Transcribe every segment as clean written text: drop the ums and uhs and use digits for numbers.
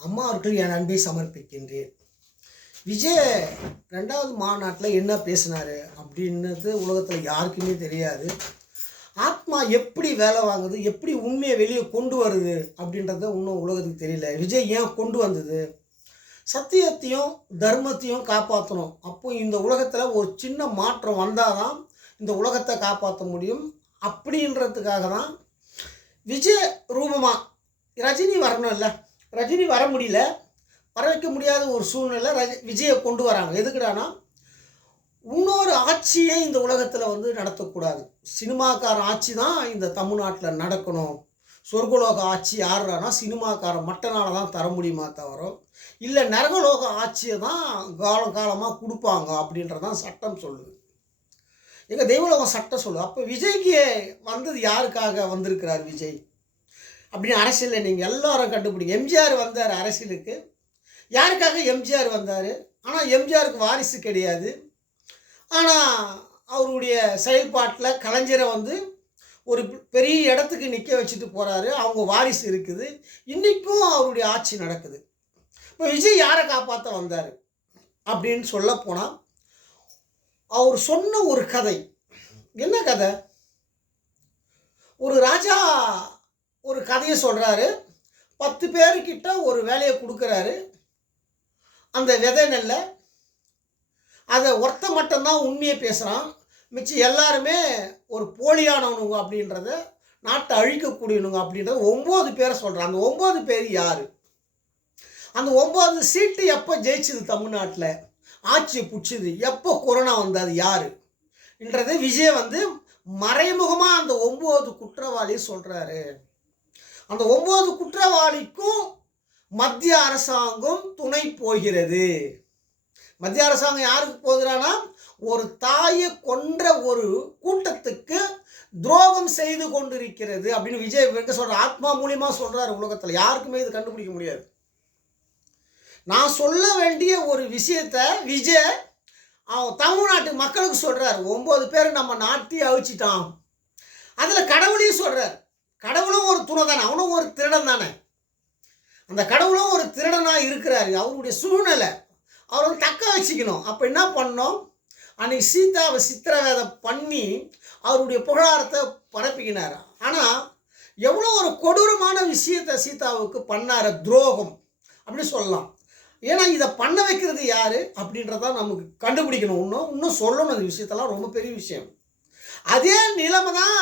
அம்மாவர்கள் என் அன்பை சமர்ப்பிக்கின்றேன். விஜய் 2வது மாநாட்டில் என்ன பேசினார் அப்படின்றது உலகத்தில் யாருக்குமே தெரியாது. ஆத்மா எப்படி வேலை வாங்குது, எப்படி உண்மையை வெளியே கொண்டு வருது அப்படின்றத இன்னும் உலகத்துக்கு தெரியல. விஜய் ஏன் கொண்டு வந்தது? சத்தியத்தையும் தர்மத்தையும் காப்பாற்றணும். அப்போ இந்த உலகத்தில் ஒரு சின்ன மாற்றம் வந்தால் தான் இந்த உலகத்தை காப்பாற்ற முடியும். அப்படின்றதுக்காக தான் விஜய் ரூபமாக ரஜினி வரணும். இல்லை, ரஜினி வர முடியல, வர வைக்க முடியாத ஒரு சூழ்நிலை விஜயை கொண்டு வராங்க. எதுக்குடானா, இன்னொரு ஆட்சியே இந்த உலகத்தில் நடத்தக்கூடாது. சினிமாக்காரன் ஆட்சி தான் இந்த தமிழ்நாட்டில் நடக்கணும். சொர்க்கலோக ஆட்சி யாருன்னா சினிமாக்காரன் மட்டனால தான் தர முடியுமா தவிர, இல்லை நரகலோக ஆட்சியை தான் காலமாக கொடுப்பாங்க அப்படின்றதான் சட்டம் சொல்லுது. எங்கள் தெய்வலோகம் சட்டம் சொல்லுது. அப்போ விஜய்க்கு வந்தது யாருக்காக வந்திருக்கிறார் விஜய் அப்படின்னு அரசியலில் நீங்கள் எல்லாரும் கண்டுபிடிங்க. எம்ஜிஆர் வந்தார் அரசியலுக்கு. யாருக்காக எம்ஜிஆர் வந்தார்? ஆனால் எம்ஜிஆருக்கு வாரிசு கிடையாது. ஆனால் அவருடைய செயல்பாட்டில் கலைஞரை ஒரு பெரிய இடத்துக்கு நிற்க வச்சுட்டு போகிறாரு. அவங்க வாரிசு இருக்குது. இன்றைக்கும் அவருடைய ஆட்சி நடக்குது. இப்போ விஜய் யாரை காப்பாற்ற வந்தார் அப்படின்னு சொல்ல போனால், அவர் சொன்ன ஒரு கதை. என்ன கதை? ஒரு ராஜா ஒரு கதையை சொல்கிறாரு. 10 பேர்கிட்ட ஒரு வேலையை கொடுக்குறாரு. அந்த விதை நெல்லை அதை ஒருத்த மட்டும்தான் உண்மையை பேசுகிறான். மிச்சம் எல்லாருமே ஒரு போலியானவனுங்க அப்படின்றத, நாட்டை அழிக்கக்கூடியவனுங்க அப்படின்றத 9 பேரை சொல்கிறான். அந்த 9 பேர் யார்? அந்த 9 சீட்டு எப்போ ஜெயிச்சுது தமிழ்நாட்டில், ஆட்சியை பிடிச்சிது, எப்போ கொரோனா வந்தது யார் என்றதை விஜய் மறைமுகமாக அந்த 9 குற்றவாளியை சொல்கிறாரு. அந்த 9 குற்றவாளிக்கும் மத்திய அரசாங்கம் துணை போகிறது. மத்திய அரசாங்கம் யாருக்கு போகிறான்னா, ஒரு தாயை கொன்ற ஒரு கூட்டத்துக்கு துரோகம் செய்து கொண்டிருக்கிறது அப்படின்னு விஜய் சொல்ற ஆத்மா மூலியமா சொல்றாரு. உலகத்தில் யாருக்குமே இது கண்டுபிடிக்க முடியாது. நான் சொல்ல வேண்டிய ஒரு விஷயத்த விஜய் தமிழ்நாட்டு மக்களுக்கு சொல்றாரு. 9 பேர் நம்ம நாட்டி அழிச்சிட்டான். அதில் கடவுளையும் சொல்றாரு. கடவுளும் ஒரு துணை தானே, அவனும் ஒரு திருடன் தானே. அந்த கடவுளும் ஒரு திருடனாக இருக்கிறாரு. அவருடைய சூழ்நிலை அவர் தக்க வச்சுக்கணும். அப்போ என்ன பண்ணோம், அன்னைக்கு சீதாவை சித்திரவேதை பண்ணி அவருடைய புகழாரத்தை பரப்பிக்கினார். ஆனால் எவ்வளோ ஒரு கொடூரமான விஷயத்தை சீதாவுக்கு பண்ணார், துரோகம் அப்படின்னு சொல்லலாம். ஏன்னா இதை பண்ண வைக்கிறது யார் அப்படின்றதான் நமக்கு கண்டுபிடிக்கணும். இன்னும் சொல்லணும். அந்த விஷயத்தெல்லாம் ரொம்ப பெரிய விஷயம். அதே நிலைமை தான்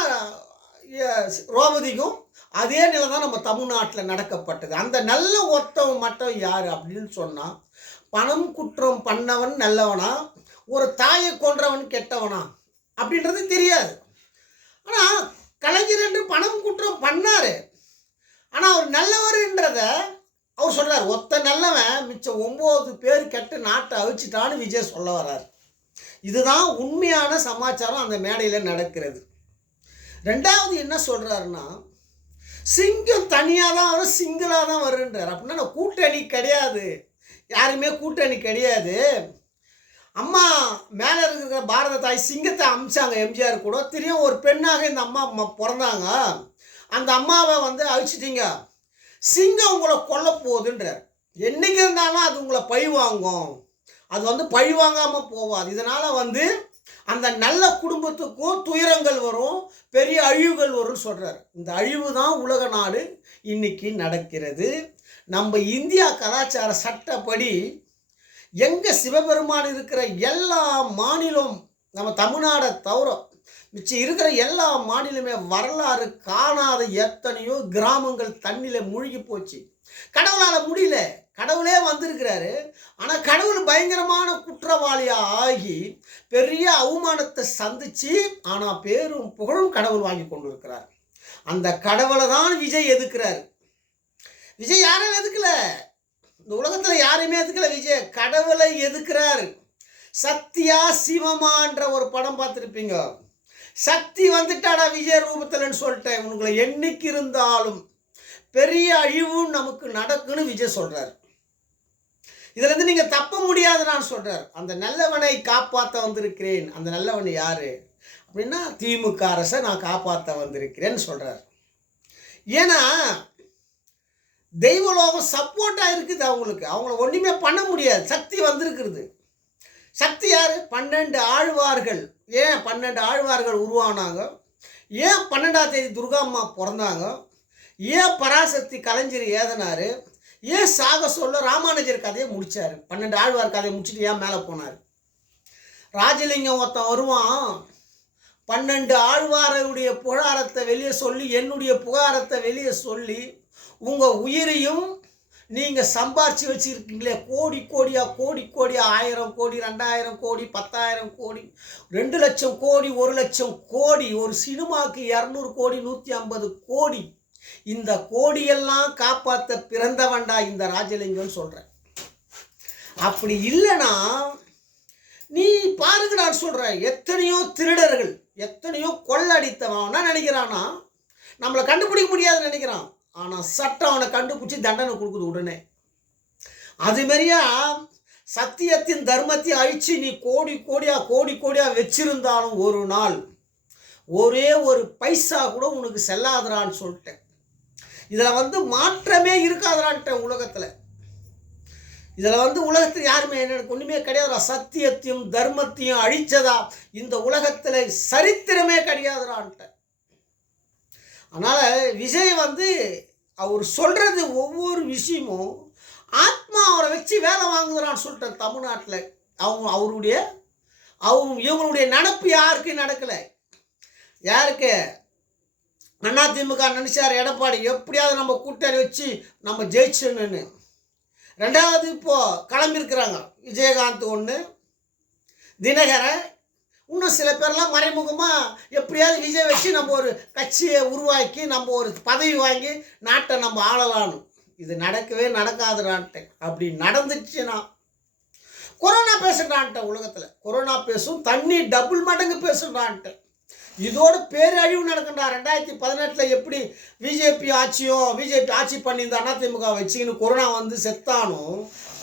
திரௌபதிக்கும் அதே நிலை தான் நம்ம தமிழ்நாட்டில் நடக்கப்பட்டது. அந்த நல்ல ஒருத்தவன் மட்டும் யார் அப்படின்னு சொன்னால், பணம் குற்றம் பண்ணவன் நல்லவனா, ஒரு தாயை கொன்றவன் கெட்டவனா அப்படின்றது தெரியாது. ஆனால் கலைஞர் என்று பணம் குற்றம் பண்ணார். ஆனால் அவர் நல்லவர்ன்றத அவர் சொல்கிறார். ஒத்த நல்லவன் மிச்சம் 9 பேர் கெட்டு நாட்டை அழிச்சிட்டான்னு விஜய் சொல்ல வர்றார். இதுதான் உண்மையான சமாச்சாரம் அந்த மேடையில் நடக்கிறது. 2வது என்ன சொல்கிறாருன்னா, சிங்கம் தனியாக தான் வரும், சிங்கிளாக தான் வருன்றார். அப்படின்னா கூட்டணி கிடையாது, யாருமே கூட்டணி கிடையாது. அம்மா மேலே இருக்கிற பாரத தாய் சிங்கத்தை அமிச்சாங்க எம்ஜிஆர் கூட. தெரியும், ஒரு பெண்ணாக இந்த அம்மா பிறந்தாங்க. அந்த அம்மாவை அழிச்சிட்டிங்க, சிங்கம் உங்களை கொல்ல போகுதுன்றார். என்றைக்கு இருந்தாலும் அது உங்களை பழி வாங்கும், அது பழி வாங்காமல் போவாது. இதனால் அந்த நல்ல குடும்பத்துக்கும் துயரங்கள் வரும், பெரிய அழிவுகள் வரும்னு சொல்கிறார். இந்த அழிவு தான் உலக நாடு இன்னைக்கு நடக்கிறது. நம்ம இந்தியா கலாச்சார சட்டப்படி எங்கே சிவபெருமான் இருக்கிற எல்லா மாநிலம், நம்ம தமிழ்நாடை தவிர மிச்சம் இருக்கிற எல்லா மாநிலமே வரலாறு காணாத எத்தனையோ கிராமங்கள் தண்ணியில் மூழ்கி போச்சு. கடவுளால் முடியல. கடவுளே வந்திருக்கிறாரு. ஆனால் கடவுள் பயங்கரமான குற்றவாளியாக ஆகி பெரிய அவமானத்தை சந்திச்சு, ஆனால் பேரும் புகழும் கடவுள் வாங்கி கொண்டு இருக்கிறார். அந்த கடவுளை தான் விஜய் எதுக்குறாரு. விஜய் யாரும் எதுக்கல, இந்த உலகத்தில் யாரையுமே எதுக்கல. விஜய் கடவுளை எதுக்குறாரு. சக்தியா சிவமான்ற ஒரு படம் பார்த்துருப்பீங்க. சக்தி வந்துட்டாடா விஜய் ரூபத்தில்னு சொல்லிட்டேன், உங்களை என்னைக்கு இருந்தாலும் பெரிய அழிவு நமக்கு நடக்குன்னு விஜய் சொல்கிறார். இதுலேருந்து நீங்கள் தப்ப முடியாது நான் சொல்கிறார். அந்த நல்லவனை காப்பாற்ற வந்திருக்கிறேன். அந்த நல்லவன் யார் அப்படின்னா, திமுக அரசை நான் காப்பாற்ற வந்திருக்கிறேன்னு சொல்கிறார். ஏன்னா தெய்வலோகம் சப்போர்ட்டாக இருக்குது அவங்களுக்கு. அவங்கள ஒன்றுமே பண்ண முடியாது. சக்தி வந்திருக்கிறது. சக்தி யார்? 12 ஆழ்வார்கள். ஏன் 12 ஆழ்வார்கள் உருவானாங்க? ஏன் 12ஆம் தேதி துர்கா அம்மா பிறந்தாங்க? ஏன் பராசக்தி கலைஞர் ஏதனார்? ஏன் சாக சொல்ல ராமானுஜர் கதையை முடித்தார்? 12 ஆழ்வார் கதையை முடிச்சுட்டு ஏன் மேலே போனார்? ராஜலிங்கம் ஒருத்தன் வருவான், 12 ஆழ்வாருடைய புகாரத்தை வெளியே சொல்லி, என்னுடைய புகாரத்தை வெளியே சொல்லி, உங்கள் உயிரையும் நீங்கள் சம்பாரித்து வச்சுருக்கீங்களே கோடி கோடியாக 1000 கோடி 2000 கோடி 10,000 கோடி 2 லட்சம் கோடி 1 லட்சம் கோடி, ஒரு சினிமாவுக்கு 200 கோடி 150 கோடி, இந்த கோடியெல்லாம் காப்பாற்ற பிறந்தவன்டா இந்த ராஜலிங்கம் சொல்கிறேன். அப்படி இல்லைன்னா நீ பாருங்க, நான் சொல்கிறேன், எத்தனையோ திருடர்கள், எத்தனையோ கொள்ளடித்தவன் நினைக்கிறான்னா நம்மளை கண்டுபிடிக்க முடியாதுன்னு நினைக்கிறான். ஆனால் சட்டம் அவனை கண்டுபிடிச்சி தண்டனை கொடுக்குது உடனே. அதுமாரியா சத்தியத்தின் தர்மத்தை அழிச்சு நீ கோடி கோடியாக வச்சிருந்தாலும் ஒரு நாள் ஒரே ஒரு பைசா கூட உனக்கு செல்லாதரான்னு சொல்லிட்டேன். இதில் மாற்றமே இருக்காதரான்ட்டேன் உலகத்தில். இதில் உலகத்தில் யாருமே எனக்கு ஒன்றுமே கிடையாதுடா. சத்தியத்தையும் தர்மத்தையும் அழிச்சதா இந்த உலகத்தில் சரித்திரமே கிடையாதுடான்ட்டேன். அதனால் விஜய் அவர் சொல்கிறது ஒவ்வொரு விஷயமும் ஆத்மா அவரை வச்சு வேலை வாங்குகிறான்னு சொல்லிட்டேன். தமிழ்நாட்டில் இவங்களுடைய நடப்பு யாருக்கும் நடக்கலை. யாருக்கு? அதிமுக நினைச்சார் எடப்பாடி எப்படியாவது நம்ம கூட்டணி வச்சு நம்ம ஜெயிச்சணுன்னு. ரெண்டாவது இப்போது கிளம்பியிருக்கிறாங்க விஜயகாந்த் ஒன்று, தினகரன், இன்னும் சில பேர்லாம் மறைமுகமாக எப்படியாவது விஜய் வச்சு நம்ம ஒரு கட்சியை உருவாக்கி நம்ம ஒரு பதவி வாங்கி நாட்டை நம்ம ஆளலான்னு. இது நடக்கவே நடக்காதுடான்ட்டேன். அப்படி நடந்துச்சுன்னா கொரோனா பேசுகிறான்ட்டேன். உலகத்தில் கொரோனா பேசும், தண்ணி டபுள் மடங்கு பேசுகிறான்ட்டேன். இதோட பேரழிவு நடக்குண்டா. 2018 எப்படி பிஜேபி ஆட்சி பண்ணியிருந்த அதிமுக வச்சுக்கின்னு கொரோனா செத்தானோ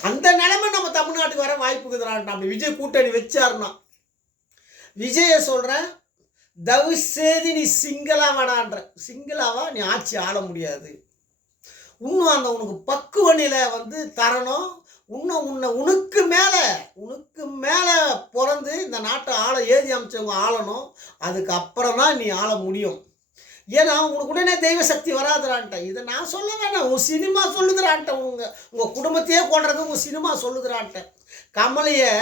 அந்த நிலைமை நம்ம தமிழ்நாட்டுக்கு வர வாய்ப்புக்குதுறான். நம்ம விஜய் கூட்டணி வச்சாருன்னா விஜய சொல்கிறேன், தயவு செய்து நீ சிங்களாவாடான்ற. சிங்களாவா நீ ஆட்சி ஆள முடியாது. இன்னும் அந்த உனக்கு பக்குவ நிலை தரணும். இன்னும் உனக்கு மேலே பிறந்து இந்த நாட்டை எழுதி அமைச்சவங்க ஆளணும். அதுக்கப்புறம் தான் நீ ஆள முடியும். ஏன்னா உனக்கு உடனே தெய்வ சக்தி வராதுறான்ட்டேன். இதை நான் சொல்ல வேணாம், உன் சினிமா சொல்லுதுறான்ட்டேன். உங்கள் குடும்பத்தையே கொள்றது உங்கள் சினிமா சொல்லுதுறான்ட்டேன். கமலையை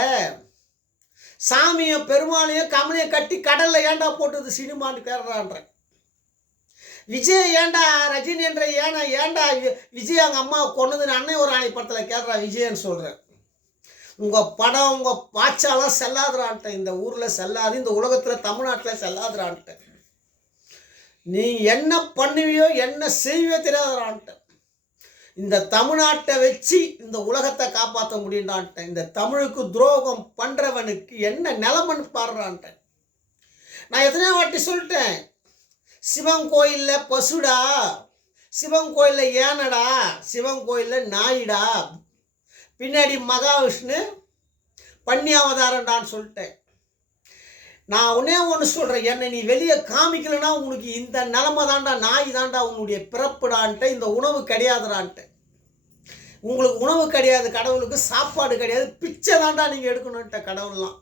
சாமியும் பெருமாளையும் கமலையை கட்டி கடலில் ஏண்டா போட்டது சினிமான்னு கேட்குறான்றேன். விஜய் ஏண்டா ரஜினி என்ற ஏண்டா விஜய் அவங்க அம்மாவை கொண்டதுன்னு அன்னை ஒரு ஆணை படத்தில் கேட்குறா விஜயன்னு சொல்கிறேன். உங்கள் படம் உங்கள் பாச்சாலாம் செல்லாதுறான்ட்டேன். இந்த ஊரில் செல்லாது, இந்த உலகத்தில் தமிழ்நாட்டில் செல்லாதுறான்ட்டேன். நீ என்ன பண்ணுவியோ என்ன செய்வியோ தெரியாதுறான்ட்டேன். இந்த தமிழ்நாட்டை வச்சு இந்த உலகத்தை காப்பாற்ற முடியுண்டான்ட்டேன். இந்த தமிழுக்கு துரோகம் பண்ணுறவனுக்கு என்ன நிலமன்னு பாடுறான்ட்டேன். நான் எத்தனையோ வாட்டி சொல்லிட்டேன், சிவன் கோயிலில் பசுடா, சிவன் கோயிலில் ஏனடா, சிவன் கோயிலில் நாயிடா, பின்னாடி மகாவிஷ்ணு பன்னி அவதாரம்டான்னு சொல்லிட்டேன். நான் ஒன்று சொல்கிறேன், என்னை நீ வெளியே காமிக்கலைன்னா உனக்கு இந்த நிலமை தாண்டா, நாய் தாண்டா உன்னுடைய பிறப்புடான்ட்டு. இந்த உணவு கிடையாதுடான்ட்டு. உங்களுக்கு உணவு கிடையாது, கடவுளுக்கு சாப்பாடு கிடையாது, பிச்சை தாண்டா நீங்கள் எடுக்கணுன்ட்ட. கடவுள்லாம்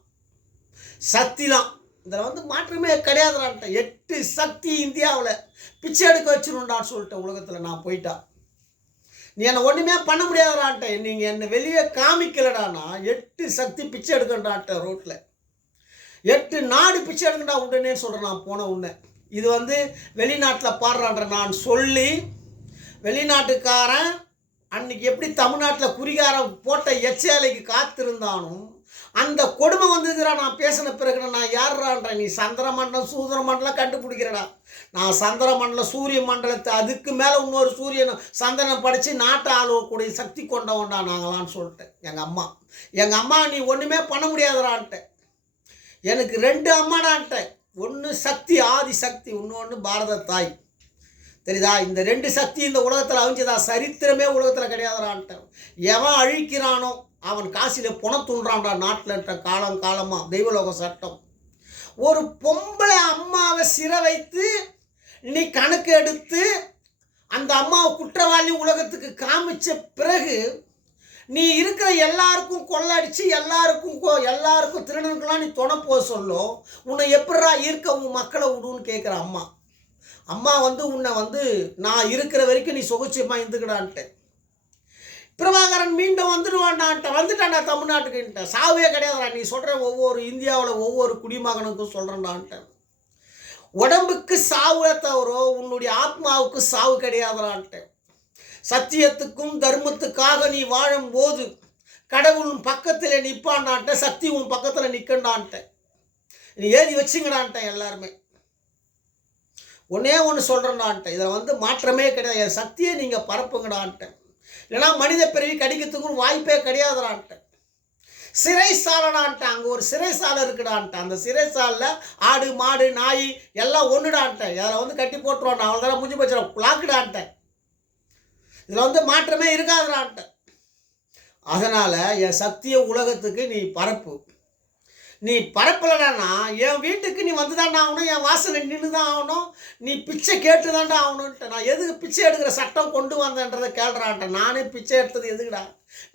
சக்தி தான், இதில் மாற்றமே கிடையாதுடான்ட்ட. 8 சக்தி இந்தியாவில் பிச்சை எடுக்க வச்சிருண்டான்னு சொல்லிட்டேன். உலகத்தில் நான் போயிட்டா நீ என்னை ஒன்றுமே பண்ண முடியாதுடான்ட்டேன். நீங்கள் என்னை வெளியே காமிக்கலடானா 8 சக்தி பிச்சை எடுக்கண்டான்ட்ட. ரோட்டில் 8 நாடு பிச்சை எடுக்கண்டா உடனே சொல்கிறேன். நான் போன உடனே இது வெளிநாட்டில் பாடுறான்ற நான் சொல்லி, வெளிநாட்டுக்காரன் அன்னைக்கு எப்படி தமிழ்நாட்டில் குறிகாரம் போட்ட எச்சேலைக்கு காத்திருந்தானும் அந்த கொடுமை வந்ததுடா. நான் பேசின பிறகு நான் யார்றான்ற, நீ சந்திர மண்டலம் சூரிய மண்டலம் கண்டுபிடிக்கிறடா. நான் சந்திர மண்டலம் சூரிய மண்டலத்தை அதுக்கு மேலே இன்னொரு சூரியன் சந்திரனை படித்து நாட்டை ஆளக்கூடிய சக்தி கொண்டவன்டா நாங்களான்னு சொல்லிட்டேன். எங்கள் அம்மா நீ ஒன்றுமே பண்ண முடியாதுடான்ட்டேன். எனக்கு 2 அம்மாடான்ட்டேன். ஒன்று சக்தி ஆதி சக்தி, இன்னொன்று பாரத தாய். தெரியுதா? இந்த 2 சக்தி இந்த உலகத்தில் அழிஞ்சதா சரித்திரமே உலகத்தில் கிடையாதுடான்ட்டேன். எவன் அழிக்கிறானோ அவன் காசியில் புணத்துன்றான்டா நாட்டில்ன்ற. காலமாக தெய்வலோக சட்டம். ஒரு பொம்பளை அம்மாவை சிறை வைத்து நீ கணக்கு எடுத்து அந்த அம்மாவை குற்றவாளி உலகத்துக்கு காமிச்ச பிறகு நீ இருக்கிற எல்லாருக்கும் கொள்ளடிச்சு எல்லாருக்கும் திருடனுக்கெல்லாம் நீ துணை போக சொல்லும். உன்னை எப்படா ஈர்க்க உன் மக்களை விடுன்னு கேட்குற அம்மா. அம்மா வந்து உன்னை வந்து நான் இருக்கிற வரைக்கும் நீ சுகட்சியமா இருந்துக்கிடான்ட்டு. பிரபாகரன் மீண்டும் வந்துட்டான்டா தமிழ்நாட்டுக்குன்ட்ட. சாவே கிடையாதுடா, நீ சொல்கிற ஒவ்வொரு இந்தியாவில் ஒவ்வொரு குடிமகனுக்கும் சொல்கிறேன்டான்ட்ட. உடம்புக்கு சாவு தவிர உன்னுடைய ஆத்மாவுக்கு சாவு கிடையாதுடான்ட்டு. சத்தியத்துக்கும் தர்மத்துக்காக நீ வாழும்போது கடவுள் பக்கத்தில் நிற்பான்டான்ட்ட, சக்தி உன் பக்கத்தில் நிற்கண்டான்ட்ட. நீ ஏறி வச்சுங்கடான்ட்ட. எல்லாருமே ஒன்றே ஒன்று சொல்கிறேன்டான்ட்ட. இதில் வந்து மாற்றமே கிடையாது. என் சக்தியை நீங்கள் பரப்புங்கடான்ட்ட. இல்லைனா மனித பிறவி கடிக்கிறதுக்கும் வாய்ப்பே கிடையாதுடான்ட்ட. சிறைசாலடான்ட்ட. அங்கே ஒரு சிறைசாலை இருக்குடான்ட்ட. அந்த சிறைசாலில் ஆடு மாடு நாய் எல்லாம் ஒன்றுடான்ட்ட. அதில் வந்து கட்டி போட்டுருவான்ட்ட. அவள் முடிஞ்சு போச்சு, லாக்குடான்ட்ட. இதில் வந்து மாற்றமே இருக்காதுடான்ட்ட. அதனால் என் சக்தியை உலகத்துக்கு நீ பரப்பு. நீ பரப்பலைடானா என் வீட்டுக்கு நீ வந்து தாண்டா ஆகணும், என் வாசலை நின்று தான் ஆகணும், நீ பிச்சை கேட்டு தாண்டா ஆகணுன்ட்டு. நான் எதுக்கு பிச்சை எடுக்கிற சட்டம் கொண்டு வந்தேன்றதை கேள்றான்ட்ட. நானே பிச்சை எடுத்தது எதுக்குடா?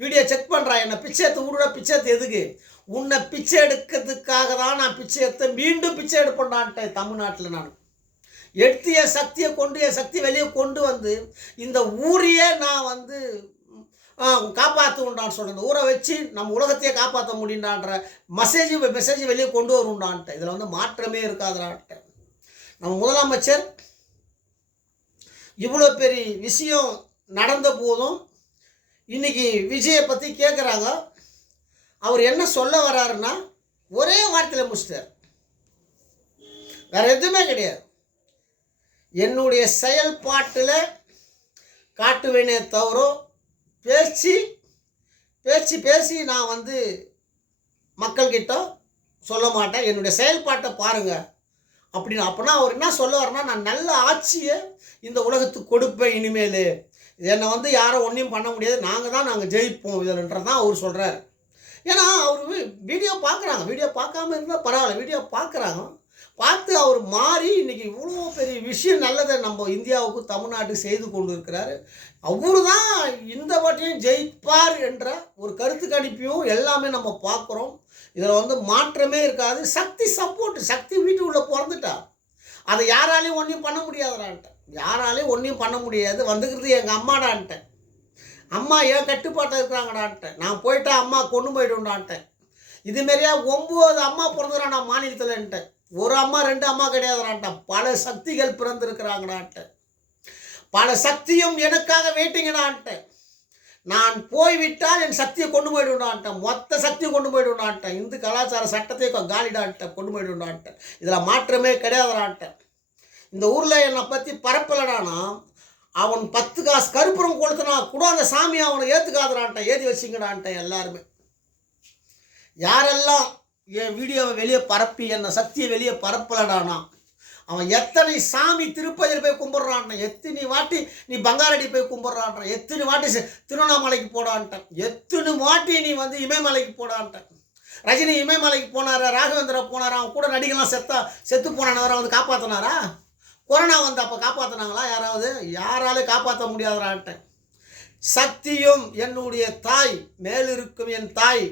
வீடியோ செக் பண்ணுறா. என்னை பிச்சை எடுத்து விடுடா. பிச்சை எடுத்து எதுக்கு? உன்னை பிச்சை எடுக்கிறதுக்காக தான் நான் பிச்சை எடுத்து மீண்டும் பிச்சை எடுப்பேன்டான்ட்டேன். தமிழ்நாட்டில் நான் எடுத்து என் சக்தியை கொண்டு என் சக்தி வெளியே கொண்டு வந்து இந்த ஊரையே நான் வந்து காப்பாற்றுண்டான்னு சொல்கிறேன். இந்த ஊரை வச்சு நம்ம உலகத்தையே காப்பாற்ற முடியுண்டான்ற மெசேஜ் வெளியே கொண்டு வருண்டான்ட்டு. இதில் வந்து மாற்றமே இருக்காதுடான்ட்டு. நம்ம முதலமைச்சர் இவ்வளோ பெரிய விஷயம் நடந்த போதும் இன்றைக்கி விஜயை பற்றி கேட்குறாங்க. அவர் என்ன சொல்ல வர்றாருன்னா ஒரே வார்த்தையில் முடிச்சிட்டார். வேறு எதுவுமே கிடையாது. என்னுடைய செயல்பாட்டில் காட்டுவேனே தவிர பேசி நான் வந்து மக்கள்கிட்ட சொல்ல மாட்டேன். என்னுடைய செயல்பாட்டை பாருங்கள் அப்படின்னு. அப்படின்னா அவர் என்ன சொல்ல வரனா, நான் நல்ல ஆட்சியை இந்த உலகத்துக்கு கொடுப்பேன் இனிமேல். என்னை வந்து யாரும் ஒன்றையும் பண்ண முடியாது, நாங்கள் ஜெயிப்போம் இதுன்றதான் அவர் சொல்கிறார். ஏன்னா அவர் வீடியோ பார்க்குறாங்க. வீடியோ பார்க்காம இருந்தால் பரவாயில்ல, வீடியோ பார்த்து அவர் மாறி இன்றைக்கி இவ்வளோ பெரிய விஷயம் நல்லதை நம்ம இந்தியாவுக்கு தமிழ்நாட்டுக்கு செய்து கொண்டு இருக்கிறாரு. அவரு தான் இந்த வாட்டியும் ஜெயிப்பார் என்ற ஒரு கருத்து கணிப்பையும் எல்லாமே நம்ம பார்க்குறோம். இதில் வந்து மாற்றமே இருக்காது. சக்தி சப்போர்ட். சக்தி வீட்டுக்குள்ளே பிறந்துட்டா அதை யாராலையும் ஒன்றையும் பண்ண முடியாதுடான்ட்டேன். யாராலையும் ஒன்றையும் பண்ண முடியாது. வந்துக்கிறது எங்கள் அம்மாடான்ட்டேன். அம்மா ஏன் கட்டுப்பாட்டை இருக்கிறாங்கடான்ட்டேன். நான் போயிட்டா அம்மா கொண்டு போய்டுண்டான்ட்டேன். இதுமாரியா 9 அம்மா பிறந்துறான் நான் மாநிலத்தில்ன்ட்டேன். ஒரு அம்மா 2 அம்மா கிடையாதுடான்ட்டேன். பல சக்திகள் பிறந்திருக்கிறாங்கடான்ட்டேன். பல சக்தியும் எனக்காக வெயிட்டிங்கடான்ட்டேன். நான் போய்விட்டால் என் சக்தியை கொண்டு போய்டுண்டான்ட்டேன். மொத்த சக்தியை கொண்டு போய்டுண்டான்ட்டேன். இந்து கலாச்சார சட்டத்தை காலிடான்ட்டேன், கொண்டு போய்டுண்டான்ட்டேன். இதில் மாற்றமே கிடையாதுடான்ட்டேன். இந்த ஊரில் என்னை பற்றி பரப்பலடானா அவன் 10 காசு கருப்புறம் கொடுத்தனா கூட அந்த சாமி அவனை ஏற்றுக்காதுடான்ட்டேன். ஏற்றி வச்சிங்கடான்ட்டேன். எல்லாருமே யாரெல்லாம் என் வீடியோவை வெளியே பரப்பி என்னை சக்தியை வெளியே பரப்பலடானா அவன் எத்தனை சாமி திருப்பதியில் போய் கும்பிட்றான்ட்டான், எத்தனை வாட்டி நீ பங்காரடி போய் கும்பிட்றான்ட்டான், எத்தனை வாட்டி திருவண்ணாமலைக்கு போடான்ட்டான், எத்தனை வாட்டி நீ வந்து இமயமலைக்கு போடான்ட்டான். ரஜினி இமயமலைக்கு போனாரா, ராகவேந்திரா போனாரா, அவன் கூட நடிகலாம் செத்து போனானவரை வந்து காப்பாற்றினாரா? கொரோனா வந்து அப்போ காப்பாற்றினாங்களா? யாராலும் காப்பாற்ற முடியாதான்ட்டேன். சக்தியும் என்னுடைய தாய், மேலிருக்கும் என் தாய்,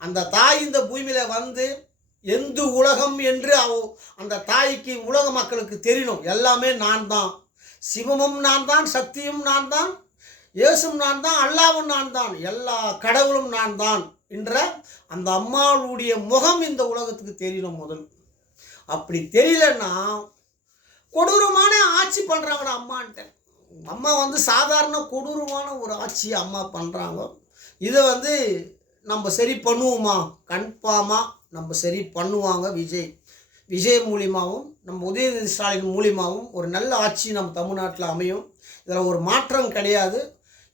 அந்த தாய் இந்த பூமியில் வந்து எந்த உலகம் என்று அந்த தாய்க்கு உலக மக்களுக்கு தெரியணும். எல்லாமே நான் தான், சிவமும் நான் தான், சக்தியும் நான் தான், இயேசும் நான் தான், அல்லாவும் நான் தான், எல்லா கடவுளும் நான் தான் என்ற அந்த அம்மாவுடைய முகம் இந்த உலகத்துக்கு தெரியணும் முதல். அப்படி தெரியலன்னா கொடூரமான ஆட்சி பண்ணுறாங்கடா அம்மான்ட்ட. அம்மா வந்து சாதாரண கொடூரமான ஒரு ஆட்சியை அம்மா பண்ணுறாங்க. இதை வந்து நம்ம சரி பண்ணுவோமா? கன்ஃபார்மாக நம்ம சரி பண்ணுவாங்க. விஜய் மூலியமாகவும் நம்ம உதயநிதி ஸ்டாலின் மூலியமாகவும் ஒரு நல்ல ஆட்சி நம்ம தமிழ்நாட்டில் அமையும். இதில் ஒரு மாற்றம் கிடையாது.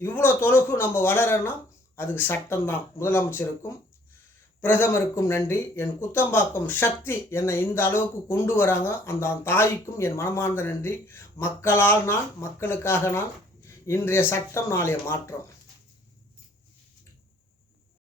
இவ்வளோ தொலைக்கு நம்ம வளரன்னா அதுக்கு சட்டம்தான். முதலமைச்சருக்கும் பிரதமருக்கும் நன்றி. என் குத்தம்பாக்கம் சக்தி என்னை இந்த அளவுக்கு கொண்டு வராங்க. அந்த தாய்க்கும் என் மனமார்ந்த நன்றி. மக்களால் நான், மக்களுக்காக நான். இன்றைய சட்டம் நாளைய மாற்றம்.